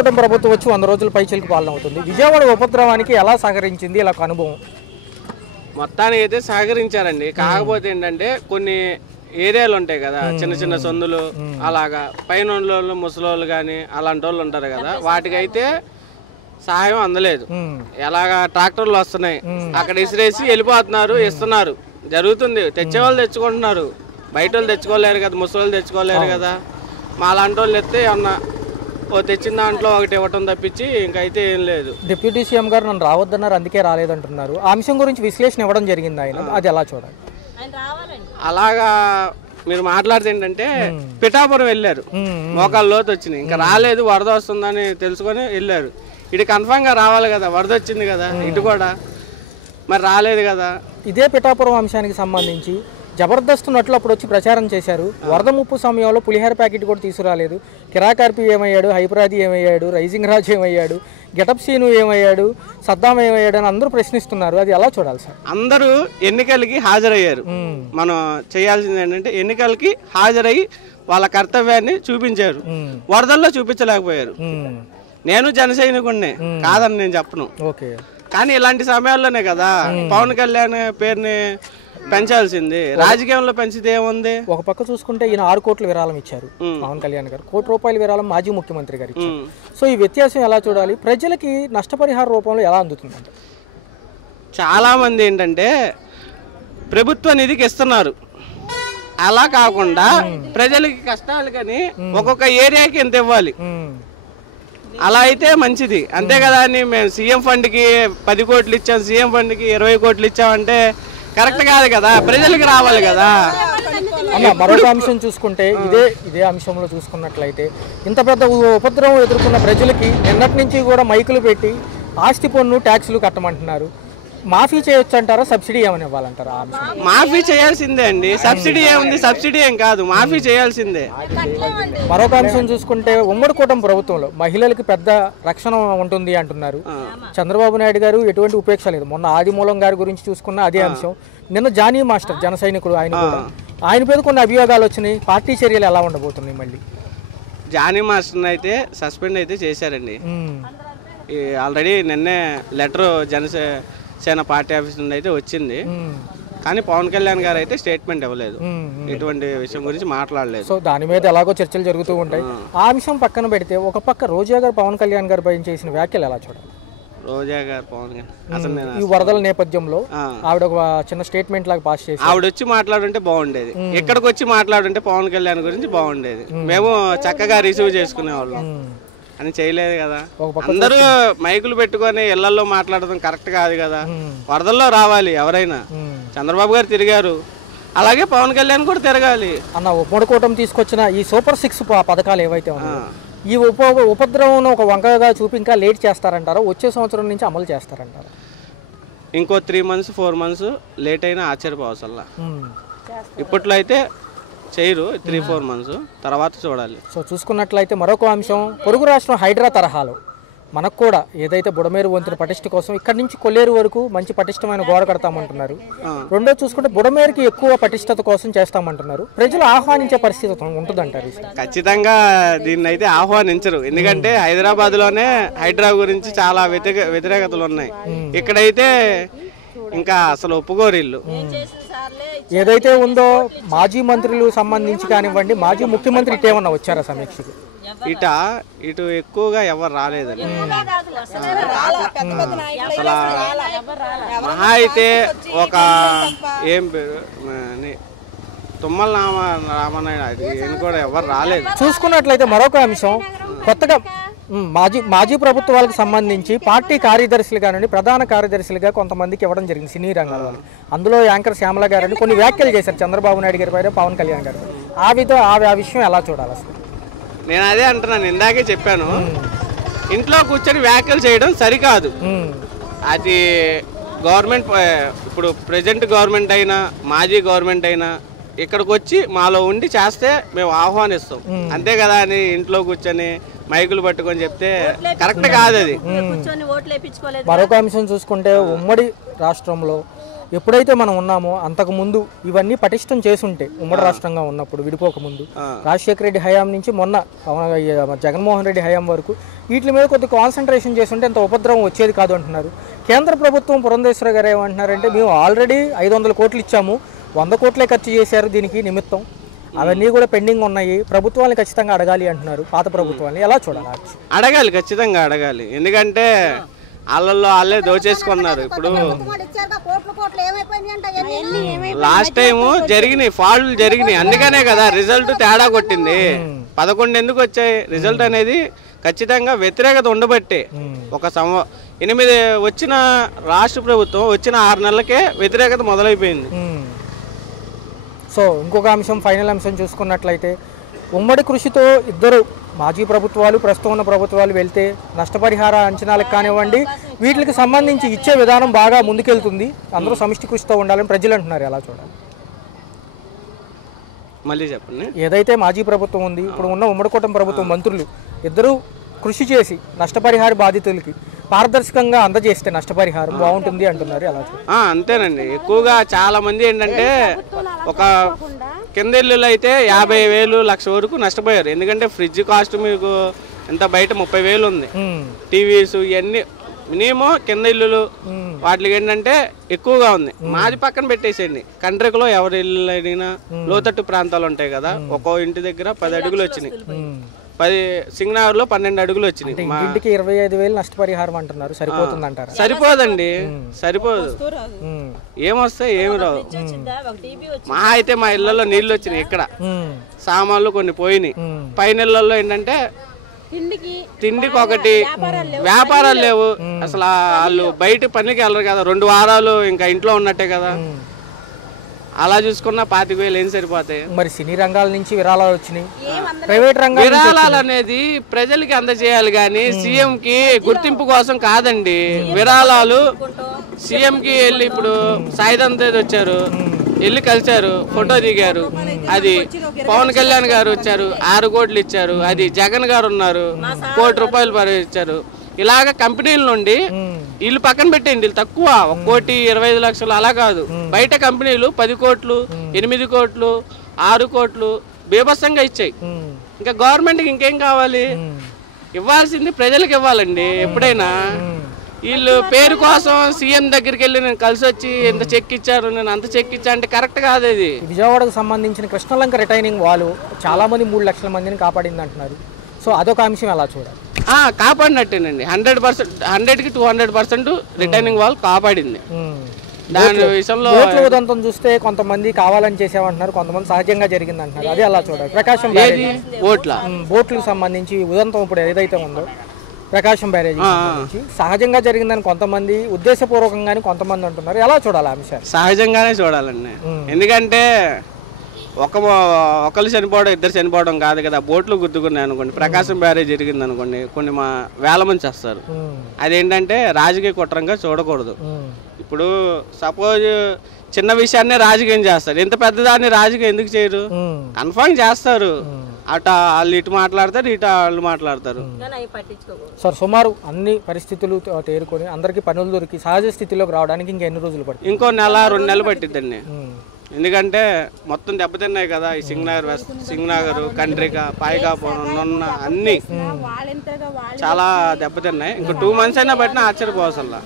కూటమి ప్రభుత్వం వచ్చి 100 రోజుల పైచిలకు పాలన అవుతుంది. విజయవాడ ఉపద్రవానికి ఎలా సహకరించింది ఇలా అనుభవం? మొత్తానికి అయితే సహకరించారండి. కాకపోతే ఏంటంటే కొన్ని ఏరియాలు ఉంటాయి కదా, చిన్న చిన్న సందులు అలాగా పైన ముసలోళ్ళు కానీ అలాంటి వాళ్ళు ఉంటారు కదా, వాటికైతే సహాయం అందలేదు. ఎలాగా ట్రాక్టర్లు వస్తున్నాయి, అక్కడ ఇసిరేసి వెళ్ళిపోతున్నారు, ఇస్తున్నారు, జరుగుతుంది. తెచ్చేవాళ్ళు తెచ్చుకుంటున్నారు, బయట వాళ్ళు తెచ్చుకోలేరు కదా, ముసలోళ్ళు తెచ్చుకోలేరు కదా. మా లాంటి వాళ్ళు ఎత్తే ఏమన్నా తెచ్చిన దాంట్లో ఒకటి ఇవ్వటం తప్పించి ఇంకైతే ఏం లేదు. డిప్యూటీ సీఎం గారు నన్ను రావద్దన్నారు, అందుకే రాలేదంటున్నారు. ఆ అంశం గురించి విశ్లేషణ ఇవ్వడం జరిగింది ఆయన, అది ఎలా చూడాలి? అలాగా మీరు మాట్లాడితే ఏంటంటే పిఠాపురం వెళ్ళారు, మోకాళ్ళ లోతు వచ్చినాయి, ఇంకా రాలేదు, వరద వస్తుందని తెలుసుకొని వెళ్ళారు. ఇటు కన్ఫామ్ గా రావాలి కదా, వరద వచ్చింది కదా, ఇటు కూడా మరి రాలేదు కదా. ఇదే పిఠాపురం అంశానికి సంబంధించి జబర్దస్త్ నట్లు అప్పుడు వచ్చి ప్రచారం చేశారు. వరద ముప్పు సమయంలో పులిహోర ప్యాకెట్ కూడా తీసుకురాలేదు. కిరాకార్పి ఏమయ్యాడు, హైపరాది ఏమయ్యాడు, రైజింగ్ రాజ్ ఏమయ్యాడు, గెటప్ సీను ఏమయ్యాడు, సద్దాం ఏమయ్యాడు అని అందరూ ప్రశ్నిస్తున్నారు. అది ఎలా చూడాలి సార్? అందరూ ఎన్నికలకి హాజరయ్యారు. మనం చేయాల్సింది ఏంటంటే ఎన్నికలకి హాజరయ్యి వాళ్ళ కర్తవ్యాన్ని చూపించారు, వరదల్లో చూపించలేకపోయారు. నేను జన సైనికుడినే కాదని నేను చెప్పను, కానీ ఇలాంటి సమయాల్లోనే కదా పవన్ కళ్యాణ్ పేరుని పెంచాల్సింది. రాజకీయంలో పెంచితే ఏముంది? ఒక పక్క చూసుకుంటే ఈయన 6 కోట్ల విరాళం ఇచ్చారు పవన్ కళ్యాణ్ గారు, 1 కోటి రూపాయల విరాళం మాజీ ముఖ్యమంత్రి గారు ఇచ్చారు. సో ఈ వ్యత్యాసం ఎలా చూడాలి? ప్రజలకి నష్టపరిహార రూపంలో ఎలా అందుతుందంటే చాలా మంది ఏంటంటే ప్రభుత్వ నిధికి ఇస్తున్నారు, అలా కాకుండా ప్రజలకి కష్టాలు కానీ ఒక్కొక్క ఏరియాకి ఎంత ఇవ్వాలి, అలా అయితే మంచిది. అంతే కదా అని మేము సీఎం ఫండ్కి 10 కోట్లు ఇచ్చాం, సీఎం ఫండ్కి 20 కోట్లు ఇచ్చామంటే కరెక్ట్ కాదు కదా, ప్రజలకి రావాలి కదా. అన్న మరొక అంశం చూసుకుంటే ఇదే అంశంలో చూసుకున్నట్లయితే ఇంత పెద్ద ఉపద్రవం ఎదుర్కొన్న ప్రజలకి నిన్నటి నుంచి కూడా మైకులు పెట్టి ఆస్తి పన్ను ట్యాక్సులు కట్టమంటున్నారు. మాఫీ చేయొచ్చు అంటారా, సబ్సిడీ ఏమని ఇవ్వాలంటారా? మాఫీ చేయాల్సిందే అండి, సబ్సిడీ ఏముంది, సబ్సిడీ ఏం కాదు, మాఫీ చేయాల్సిందే. మరొక అంశం చూసుకుంటే ఉమ్మడి కూటమి ప్రభుత్వంలో మహిళలకు పెద్ద రక్షణ ఉంటుంది అంటున్నారు. చంద్రబాబు నాయుడు గారు ఎటువంటి ఉపేక్ష లేదు. మొన్న ఆదిమూలం గారి గురించి చూసుకున్న అదే అంశం. నిన్న జానీ మాస్టర్ జన సైనికుడు ఆయన మీద కొన్ని అభియోగాలు వచ్చినాయి. పార్టీ చర్యలు ఎలా ఉండబోతున్నాయి? మళ్ళీ జానీ మాస్టర్ అయితే సస్పెండ్ అయితే చేశారండి. ఆల్రెడీ నిన్నే లెటర్ జనసేన పార్టీ ఆఫీస్ నుండి అయితే వచ్చింది, కానీ పవన్ కళ్యాణ్ గారు అయితే స్టేట్మెంట్ ఇవ్వలేదు, ఎటువంటి విషయం గురించి మాట్లాడలేదు. సో దాని మీద ఎలాగో చర్చలు జరుగుతూ ఉంటాయి. ఆ అంశం పక్కన పెడితే ఒక పక్క రోజా గారు పవన్ కళ్యాణ్ గారి పైన చేసిన వ్యాఖ్యలు ఎలా చూడాలి? రోజా గారు పవన్ అసలు ఈ వరదల నేపథ్యంలో ఆవిడ ఒక చిన్న స్టేట్మెంట్ లాగా పాస్ చేసి ఆవిడ వచ్చి మాట్లాడుంటే బాగుండేది, ఇక్కడికి వచ్చి మాట్లాడుంటే పవన్ కళ్యాణ్ గురించి బాగుండేది, మేము చక్కగా రిసీవ్ చేసుకునే వాళ్ళం. అని చేయలేదు కదా. అందరూ మైకులు పెట్టుకొని ఇళ్లలో మాట్లాడడం కరెక్ట్ కాదు కదా. వరదల్లో రావాలి ఎవరైనా. చంద్రబాబు గారు తిరిగారు, అలాగే పవన్ కళ్యాణ్ కూడా తిరగాలి. అన్న ఉమ్మడి కూటమి తీసుకొచ్చిన ఈ సూపర్ 6 పథకాలు ఏవైతే ఉన్నాయో ఈ ఉపద్రవం ఒక వంకగా చూపి ఇంకా లేట్ చేస్తారంటారా, వచ్చే సంవత్సరం నుంచి అమలు చేస్తారంటారా? ఇంకో 3 months 4 months లేట్ అయినా ఆశ్చర్యపోవసల్లా. ఇప్పట్లో అయితే చేయరు, 3-4 months తర్వాత చూడాలి. సో చూసుకున్నట్లయితే మరొక అంశం, పొరుగు రాష్ట్రం హైడ్రా తరహాలో మనకు కూడా ఏదైతే బుడమేరు వంతుల పటిష్ట కోసం ఇక్కడ నుంచి కొల్లేరు వరకు మంచి పటిష్టమైన గోడ కడతామంటున్నారు. రెండో చూసుకుంటే బుడమేరుకి ఎక్కువ పటిష్టత కోసం చేస్తామంటున్నారు. ప్రజలు ఆహ్వానించే పరిస్థితి ఉంటుందంటారు? ఖచ్చితంగా దీన్ని అయితే ఆహ్వానించరు, ఎందుకంటే హైదరాబాద్ లోనే హైడ్రా గురించి చాలా వ్యతిరేకతలు ఉన్నాయి. ఇక్కడైతే ఇంకా అసలు ఒప్పుకోరిల్లు. ఏదైతే ఉందో మాజీ మంత్రులు సంబంధించి కానివ్వండి, మాజీ ముఖ్యమంత్రి ఇటేమన్నా వచ్చారా సమీక్షకు? ఇటు ఎక్కువగా ఎవరు రాలేదండి. అసలు మహా అయితే ఒక ఏం పేరు తుమ్మల రామనాయుడు, అది కూడా ఎవరు రాలేదు. చూసుకున్నట్లయితే మరొక అంశం, కొత్తగా మాజీ ప్రభుత్వాలకు సంబంధించి పార్టీ కార్యదర్శులు కానివ్వండి, ప్రధాన కార్యదర్శులుగా కొంతమందికి ఇవ్వడం జరిగింది సినీ రంగంలో. అందులో యాంకర్ శ్యామల గారు కొన్ని వ్యాఖ్యలు చేశారు చంద్రబాబు నాయుడు గారి పైన, పవన్ కళ్యాణ్ గారు. ఆ విషయం ఎలా చూడాలి అసలు? నేను అదే అంటున్నాను, ఇందాకే చెప్పాను, ఇంట్లో కూర్చొని వ్యాఖ్యలు చేయడం సరికాదు. అది గవర్నమెంట్, ఇప్పుడు ప్రెజెంట్ గవర్నమెంట్ అయినా మాజీ గవర్నమెంట్ అయినా ఇక్కడికి వచ్చి మాలో ఉండి చేస్తే మేము ఆహ్వానిస్తాం, అంతే కదా అని ఇంట్లో కూర్చొని మైకులు పట్టుకొని చెప్తే కరెక్ట్ కాదు అది. మరొక అంశం చూసుకుంటే ఉమ్మడి రాష్ట్రంలో ఎప్పుడైతే మనం ఉన్నామో అంతకుముందు ఇవన్నీ పటిష్టం చేసుంటే ఉమ్మడి రాష్ట్రంగా ఉన్నప్పుడు విడిపోకముందు రాజశేఖర రెడ్డి హయాం నుంచి మొన్న జగన్మోహన్ రెడ్డి హయాం వరకు వీటి మీద కొద్ది కాన్సన్ట్రేషన్ చేస్తుంటే ఇంత ఉపద్రవం వచ్చేది కాదు అంటున్నారు. కేంద్ర ప్రభుత్వం పురంధేశ్వర గారు ఏమంటున్నారంటే మేము ఆల్రెడీ 500 కోట్లు ఇచ్చాము, 100 కోట్లే ఖర్చు చేశారు దీనికి నిమిత్తం, అవన్నీ కూడా పెండింగ్ ఉన్నాయి, ప్రభుత్వాన్ని ఖచ్చితంగా అడగాలి అంటున్నారు. పాత ప్రభుత్వాన్ని ఎలా చూడాలి? అడగాలి, ఖచ్చితంగా అడగాలి. ఎందుకంటే వాళ్ళల్లో వాళ్ళే దోచేసుకున్నారు. ఇప్పుడు లాస్ట్ టైం జరిగినాయి, ఫాల్ట్లు జరిగినాయి, అందుకనే కదా రిజల్ట్ తేడా కొట్టింది. 11 ఎందుకు వచ్చాయి రిజల్ట్ అనేది? ఖచ్చితంగా వ్యతిరేకత ఉండబట్టే. 8 వచ్చిన రాష్ట్ర ప్రభుత్వం వచ్చిన 6 నెలలకే వ్యతిరేకత మొదలైపోయింది. సో ఇంకొక అంశం, ఫైనల్ అంశం చూసుకున్నట్లయితే ఉమ్మడి కృషితో ఇద్దరు మాజీ ప్రభుత్వాలు ప్రస్తుతం ఉన్న ప్రభుత్వాలు వెళ్తే నష్టపరిహార అంచనాలకు కానివ్వండి వీటికి సంబంధించి ఇచ్చే విధానం బాగా ముందుకెళ్తుంది, అందరూ సమిష్టి కృషితో ఉండాలని ప్రజలు అంటున్నారు. ఎలా చూడాలి? మళ్ళీ చెప్పండి. ఏదైతే మాజీ ప్రభుత్వం ఉంది, ఇప్పుడు ఉన్న ఉమ్మడి కూటమి ప్రభుత్వం మంత్రులు ఇద్దరు కృషి చేసి నష్టపరిహార బాధితులకి పారదర్శకంగా అందజేస్తే నష్టపరిహారం బాగుంటుంది అంటున్నారు. ఎలా? అంతేనండి. ఎక్కువగా చాలా మంది ఏంటంటే ఒక కింద ఇల్లులో అయితే 50,000 1,00,000 వరకు నష్టపోయారు. ఎందుకంటే ఫ్రిడ్జ్ కాస్ట్ మీకు ఎంత బయట 30,000 ఉంది, టీవీస్ ఇవన్నీ మినిమం కింద ఇల్లులు వాటికి ఏంటంటే ఎక్కువగా ఉంది. మాది పక్కన పెట్టేసేయండి, కంట్రీలో ఎవరి ఇల్లు అడిగినా లోతట్టు ప్రాంతాలు ఉంటాయి కదా, ఒక్కో ఇంటి దగ్గర 10 అడుగులు వచ్చినాయి, 10 సింగనగర్లో 12 అడుగులు వచ్చినాయి. ఇంటికి 25,000 నష్టపరిహారం అంటున్నారు. సరిపోతుంది అంటారు? సరిపోదండి, సరిపోదు. ఏమొస్తాయి, ఏమి రావు. మా అయితే మా ఇళ్లలో నీళ్ళు వచ్చినాయి, ఇక్కడ సామాన్లు కొన్ని పోయినాయి. పైన ఇళ్లలో ఏంటంటే తిండికి ఒకటి, వ్యాపారాలు లేవు అసలు. వాళ్ళు బయట పనికి వెళ్ళరు కదా, 2 వారాలు ఇంకా ఇంట్లో ఉన్నట్టే కదా. అలా చూసుకున్నా 25,000 ఏం సరిపోతాయి? మరి సినీ రంగాల నుంచి విరాళాలు వచ్చినాయి, ప్రైవేట్ రంగాల విరాళాలు అనేది ప్రజలకి అందజేయాలి కానీ సీఎం కి గుర్తింపు కోసం కాదండి. విరాళాలు సీఎం కి వెళ్ళి ఇప్పుడు సాయిధం తేదీ వచ్చారు, వెళ్ళి కలిశారు, ఫోటో దిగారు. అది పవన్ కళ్యాణ్ గారు వచ్చారు, 6 కోట్లు ఇచ్చారు. అది జగన్ గారు ఉన్నారు, 1 కోటి రూపాయలు పరిచారు. ఇలాగ కంపెనీల నుండి వీళ్ళు పక్కన పెట్టండి, వీళ్ళు తక్కువ 1,25,00,000 అలా కాదు. బయట కంపెనీలు 10 కోట్లు 8 కోట్లు 6 కోట్లు బీభత్సంగా ఇచ్చాయి. ఇంకా గవర్నమెంట్కి ఇంకేం కావాలి? ఇవ్వాల్సింది ప్రజలకు ఇవ్వాలండి. ఎప్పుడైనా వీళ్ళు పేరు కోసం సీఎం దగ్గరికి వెళ్ళి నేను కలిసి వచ్చి ఎంత చెక్ ఇచ్చారు, నేను అంత చెక్ ఇచ్చా అంటే కరెక్ట్ కాదు. అది విజయవాడకు సంబంధించిన కృష్ణలంక రిటైనింగ్ వాల్ చాలా మంది 3 లక్షల మందిని కాపాడింది అంటున్నారు. సో అదొక అంశం ఎలా చూడాలి? కాపాడినట్టేనండి. 100%, 100కి 200% రిటైనింగ్ వాల్ కాపాడింది. దాని విషయంలో ఉదంతం చూస్తే కొంతమంది కావాలని చేసామంటున్నారు, కొంతమంది సహజంగా జరిగింది అంటున్నారు. అది ఎలా చూడాలి? ప్రకాశం బోట్లకు సంబంధించి ఉదంతం ఇప్పుడు ఏదైతే ఉందో ప్రకాశం బ్యారేజీ సహజంగా జరిగిందని కొంతమంది, ఉద్దేశపూర్వకంగానే కొంతమంది అంటున్నారు. ఎలా చూడాలి అంశాలు? సహజంగానే చూడాలండి. ఎందుకంటే ఒకళ్ళు చనిపోవడం, 2 చనిపోవడం కాదు కదా. బోట్లు గుద్దుకున్నాయి అనుకోండి, ప్రకాశం బ్యారేజ్ జరిగింది అనుకోండి, కొన్ని వేల మంది చేస్తారు. అదేంటంటే రాజకీయ కుట్రంగా చూడకూడదు. ఇప్పుడు సపోజ్ చిన్న విషయాన్నే రాజకీయం చేస్తారు, ఇంత పెద్దదాన్ని రాజకీయం ఎందుకు చేయరు? కన్ఫర్మ్ చేస్తారు. అటు వాళ్ళు ఇటు మాట్లాడతారు, ఇటు వాళ్ళు మాట్లాడతారు. సార్ సుమారు అన్ని పరిస్థితులు తేరుకొని అందరికి పనులు దొరికి సహజ స్థితిలోకి రావడానికి ఇంకా ఎన్ని రోజులు పడుతుంది? ఇంకో 1-2 నెలలు పట్టిద్దండి. ఎందుకంటే మొత్తం దెబ్బతిన్నాయి కదా, ఈ సింగనగర్, కండ్రిక, పాయకాపురం, నొన్న అన్ని చాలా దెబ్బతిన్నాయి. ఇంకో 2 మంత్స్ అయినా పట్టినా ఆశ్చర్యపోవసల్లా.